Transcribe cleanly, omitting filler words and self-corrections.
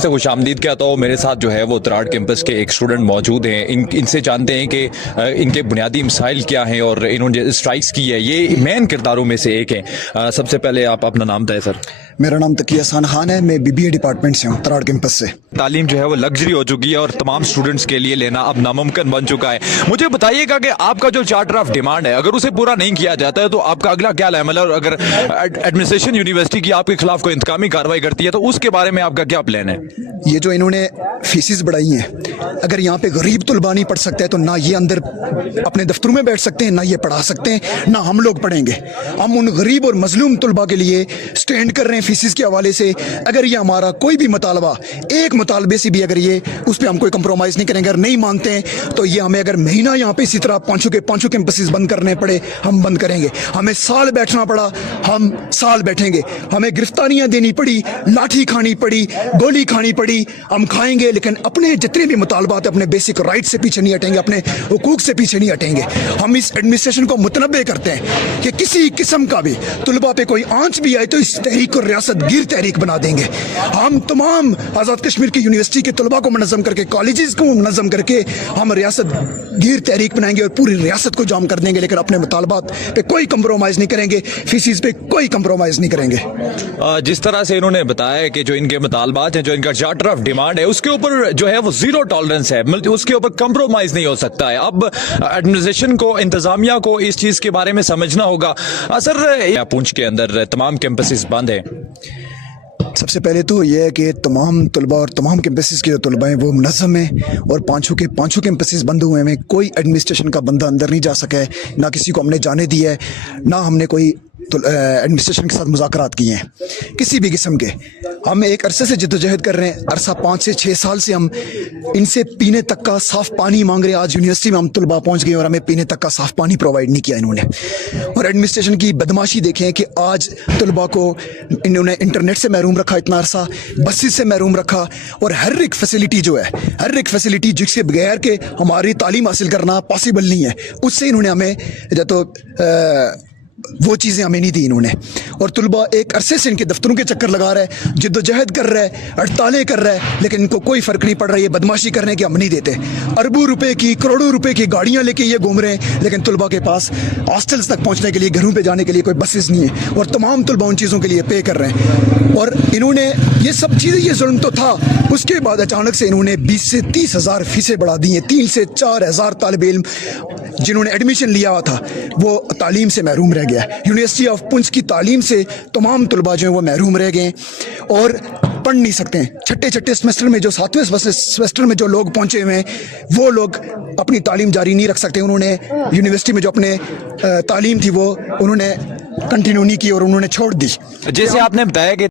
से खुश आमदीद कहता हूँ। मेरे साथ जो है वो तराड़ कैंपस के एक स्टूडेंट मौजूद हैं। इनसे जानते हैं कि इनके बुनियादी मसाइल क्या हैं और इन्होंने स्ट्राइक्स की है, ये मेन किरदारों में से एक हैं। सबसे पहले आप अपना नाम बताएं सर। मेरा नाम तकी हसन खान है, मैं बीबीए डिपार्टमेंट से हूँ, तराड़ कैंपस से। तालीम जो है वो लग्जरी हो चुकी है और तमाम स्टूडेंट्स के लिए लेना अब नामुमकिन बन चुका है। मुझे बताइएगा कि आपका जो चार्टर ऑफ डिमांड है, अगर उसे पूरा नहीं किया जाता है तो आपका अगला क्या अमल है, और अगर एडमिनिस्ट्रेशन यूनिवर्सिटी की आपके खिलाफ कोई इंतकामी कार्रवाई करती है तो उसके बारे में आपका क्या प्लान है? ये जो इन्होंने फीसिस बढ़ाई हैं, अगर यहाँ पे गरीब तलबा नहीं पढ़ सकते तो ना ये अंदर अपने दफ्तरों में बैठ सकते हैं, ना ये पढ़ा सकते हैं, ना हम लोग पढ़ेंगे। हम उन गरीब और मजलूम तलबा के लिए स्टैंड कर रहे हैं फीसिस के हवाले से। अगर ये हमारा कोई भी मुतालबा, एक मुतालबे से भी अगर ये उस पर हम कोई कंप्रोमाइज़ नहीं करेंगे, अगर नहीं मानते हैं तो ये हमें अगर महीना यहाँ पे इसी तरह पाँचों कैंपसेस बंद करने पड़े हम बंद करेंगे। हमें साल बैठना पड़ा हम साल बैठेंगे। हमें गिरफ्तारियाँ देनी पड़ी, लाठी खानी पड़ी, गोली खानी पड़ी, हम खाएंगे, लेकिन अपने जितने भी मुतालबात अपने बेसिक राइट से पीछे नहीं हटेंगे, अपने हुकूक से पीछे नहीं हटेंगे। हम इस एडमिनिस्ट्रेशन को मुतनब्बे करते हैं कि किसी किस्म का भी तलबा पे कोई आंच भी आए तो इस तहरीक को रियासत गिर तहरीक बना देंगे। हम तमाम आज़ाद कश्मीर की यूनिवर्सिटी के तलबा को मनज़म करके, कॉलेजेस को मनज़म करके हम रियासत गिर तहरीक बनाएंगे और पूरी रियासत को जाम कर देंगे, लेकिन अपने मुतालबात पे कोई कंप्रोमाइज़ नहीं करेंगे, फीसिस पे कोई कंप्रोमाइज़ नहीं करेंगे। जिस तरह से इन्होंने बताया कि जो इनके मुतालबात हैं, जो इनका चार्टर ऑफ डिमांड है, उसके ऊपर जो है वो जीरो टॉलरेंस है, उसके ऊपर कंप्रोमाइज नहीं हो सकता है। अब एडमिनिस्ट्रेशन को, इंतजामिया को इस चीज के बारे में समझना होगा। सर, पुंछ के अंदर तमाम कैंपसेस बंद हैं। सबसे पहले तो यह है कि तमाम तलबा और तमाम कैंपसेस के जो तलबा हैं वो मुनज़्ज़म हैं और पाँचों कैंपसेस बंद हुए हैं। कोई एडमिनिस्ट्रेशन का बंदा अंदर नहीं जा सका है, ना किसी को हमने जाने दिया है, ना हमने कोई एडमिनिस्ट्रेशन के साथ मुज़ाकरात किए हैं किसी भी किस्म के। हम एक अरसे से जद्दोजहद कर रहे हैं, अरसा 5 से 6 साल से हम इनसे पीने तक का साफ़ पानी मांग रहे हैं। आज यूनिवर्सिटी में हम तलबा पहुंच गए और हमें पीने तक का साफ़ पानी प्रोवाइड नहीं किया इन्होंने। और एडमिनिस्ट्रेशन की बदमाशी देखें कि आज तलबा को इन्होंने इंटरनेट से महरूम रखा, इतना अरसा बसेस से महरूम रखा, और हर एक फैसिलिटी जो है, हर एक फैसिलिटी जिसके बगैर के हमारी तालीम हासिल करना पॉसिबल नहीं है, उससे इन्होंने हमें तो वो चीज़ें हमें नहीं दी इन्होंने। और तलबा एक अरसे से इनके दफ्तरों के चक्कर लगा रहा है, जिद्दोजहद कर रहा है, हड़तालें कर रहा है, लेकिन इनको कोई फ़र्क नहीं पड़ रहा है। ये बदमाशी कर रहे हैं कि हम नहीं देते। अरबों रुपए की, करोड़ों रुपए की गाड़ियाँ लेके ये घूम रहे हैं, लेकिन तलबा के पास हॉस्टल्स तक पहुँचने के लिए, घरों पर जाने के लिए कोई बसेस नहीं है, और तमाम तलबा उन चीज़ों के लिए पे कर रहे हैं। और इन्होंने ये सब चीज़ें, ये जुल्म तो था, उसके बाद अचानक से इन्होंने 20 से 30 हज़ार फ़ीसें बढ़ा दी हैं। 3 से 4 हज़ार तालिब इल्म जिन्होंने एडमिशन लिया हुआ था वो तालीम से महरूम रह गया। यूनिवर्सिटी ऑफ पुंछ की तालीम से तमाम तलबा जो हैं वो महरूम रह गए और पढ़ नहीं सकते हैं। छठे सेमेस्टर में, जो 7वें सेमेस्टर में जो लोग पहुंचे हुए हैं, वो लोग अपनी तालीम जारी नहीं रख सकते। उन्होंने यूनिवर्सिटी में जो अपने तालीम थी वो उन्होंने कंटिन्यू नहीं की और उन्होंने छोड़ दी। जैसे आपने बताया कि